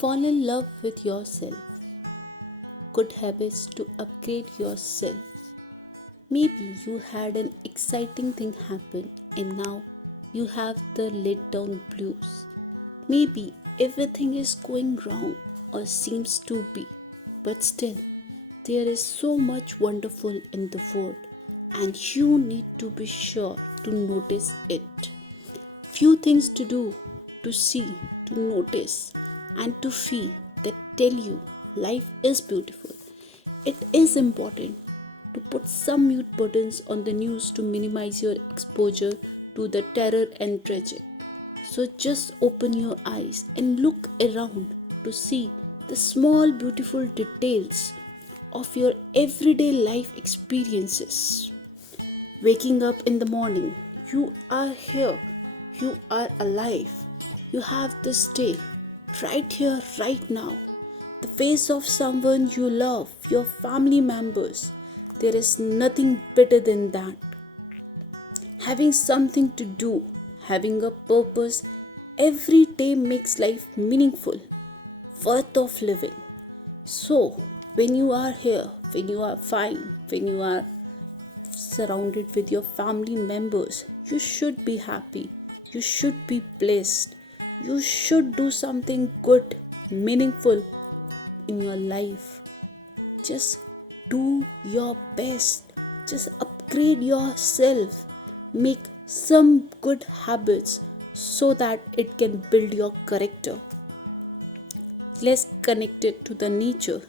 Fall in love with yourself. Good habits to upgrade yourself. Maybe you had an exciting thing happen and now you have the let down blues. Maybe everything is going wrong or seems to be, but still, there is so much wonderful in the world and you need to be sure to notice it. Few things to do, to see, to notice, and to feel that tell you life is beautiful. It is important to put some mute buttons on the news to minimize your exposure to the terror and tragic. So just open your eyes and look around to see the small beautiful details of your everyday life experiences. Waking up in the morning, you are here, you are alive, you have this day right here, right now. The face of someone you love, your family members. There is nothing better than that. Having something to do, having a purpose, every day makes life meaningful, worth of living. So, when you are here, when you are fine, when you are surrounded with your family members, you should be happy, you should be blessed, you should do something good, meaningful in your life. Just do your best, just upgrade yourself, make some good habits so that it can build your character. Less connected to the nature,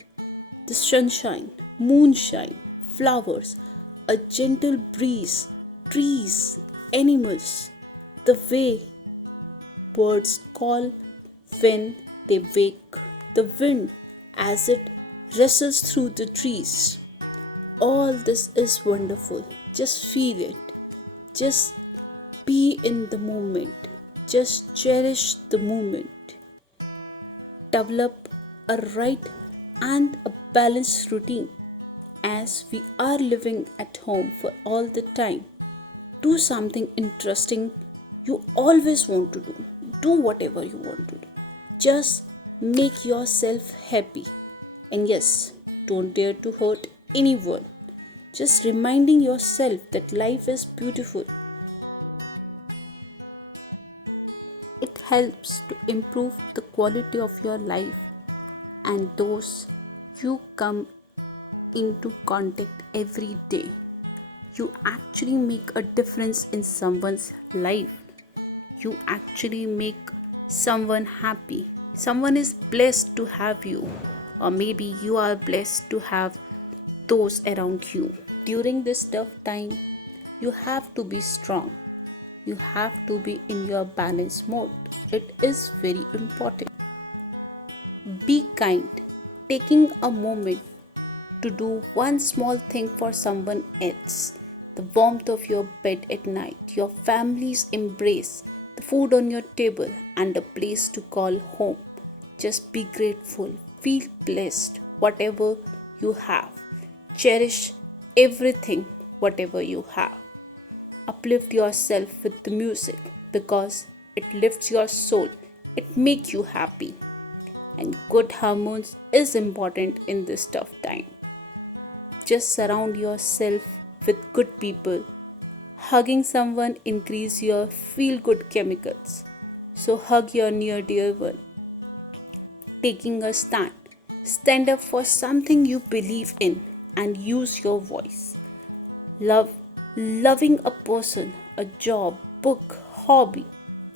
the sunshine, moonshine, flowers, a gentle breeze, trees, animals, the way birds call when they wake, the wind as it rustles through the trees. All this is wonderful. Just feel it. Just be in the moment. Just cherish the moment. Develop a right and a balanced routine as we are living at home for all the time. Do something interesting you always want to do. Do whatever you want to do. Just make yourself happy. And yes, don't dare to hurt anyone. Just reminding yourself that life is beautiful. It helps to improve the quality of your life and those you come into contact every day. You actually make a difference in someone's life. You actually make someone happy. Someone is blessed to have you, or maybe you are blessed to have those around you. During this tough time, you have to be strong. You have to be in your balance mode. It is very important. Be kind, taking a moment to do one small thing for someone else. The warmth of your bed at night, your family's embrace, the food on your table, and a place to call home. Just be grateful, feel blessed, whatever you have. Cherish everything, whatever you have. Uplift yourself with the music because it lifts your soul, it makes you happy. And good hormones is important in this tough time. Just surround yourself with good people. Hugging someone increase your feel good chemicals. So hug your near dear one. Taking a stand. Stand up for something you believe in and use your voice. Loving a person, a job, book, hobby,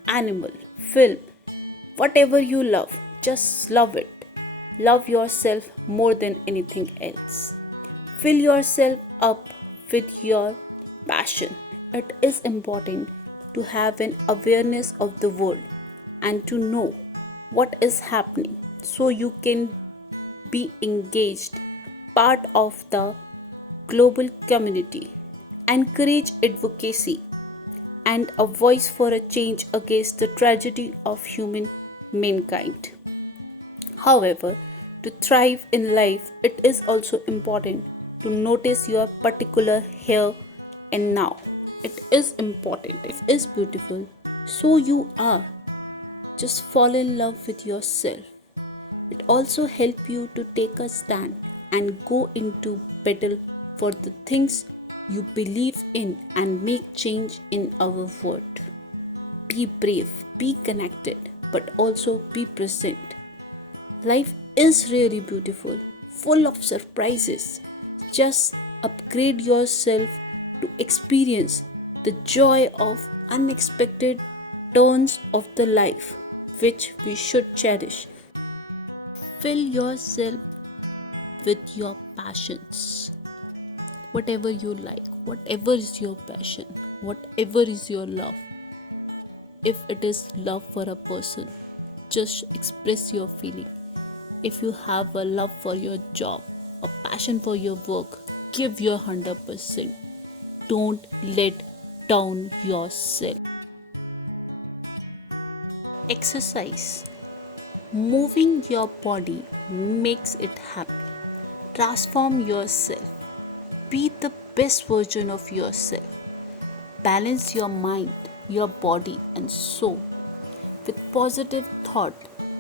animal, film, whatever you love, just love it. Love yourself more than anything else. Fill yourself up with your passion. It is important to have an awareness of the world and to know what is happening so you can be engaged, part of the global community. Encourage advocacy and a voice for a change against the tragedy of human mankind. However, to thrive in life, it is also important to notice your particular here and now. It is important, it is beautiful. So you are. Just fall in love with yourself. It also helps you to take a stand and go into battle for the things you believe in and make change in our world. Be brave, be connected, but also be present. Life is really beautiful, full of surprises. Just upgrade yourself to experience the joy of unexpected turns of the life, which we should cherish. Fill yourself with your passions. Whatever you like, whatever is your passion, whatever is your love. If it is love for a person, just express your feeling. If you have a love for your job, a passion for your work, give your 100%. Don't let down yourself. Exercise. Moving your body makes it happy. Transform yourself. Be the best version of yourself. Balance your mind, your body, and soul with positive thought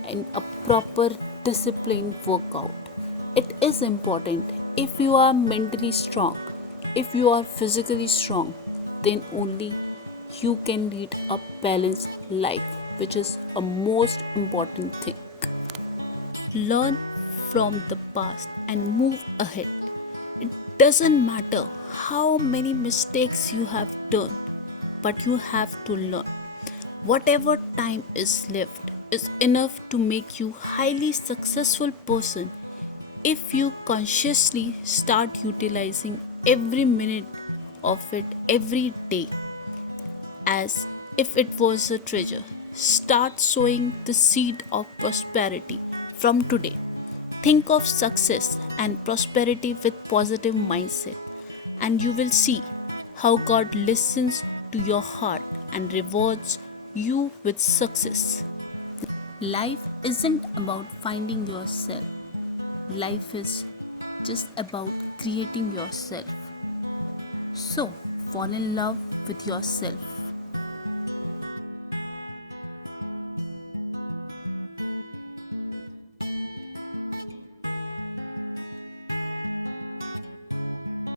and a proper disciplined workout. It is important. If you are mentally strong, if you are physically strong, then only you can lead a balanced life, which is a most important thing. Learn from the past and move ahead. It doesn't matter how many mistakes you have done, but you have to learn. Whatever time is left is enough to make you highly successful person if you consciously start utilizing every minute of it every day as if it was a treasure. Start sowing the seed of prosperity from today. Think of success and prosperity with positive mindset, and you will see how God listens to your heart and rewards you with success. Life isn't about finding yourself. Life is just about creating yourself. So, fall in love with yourself.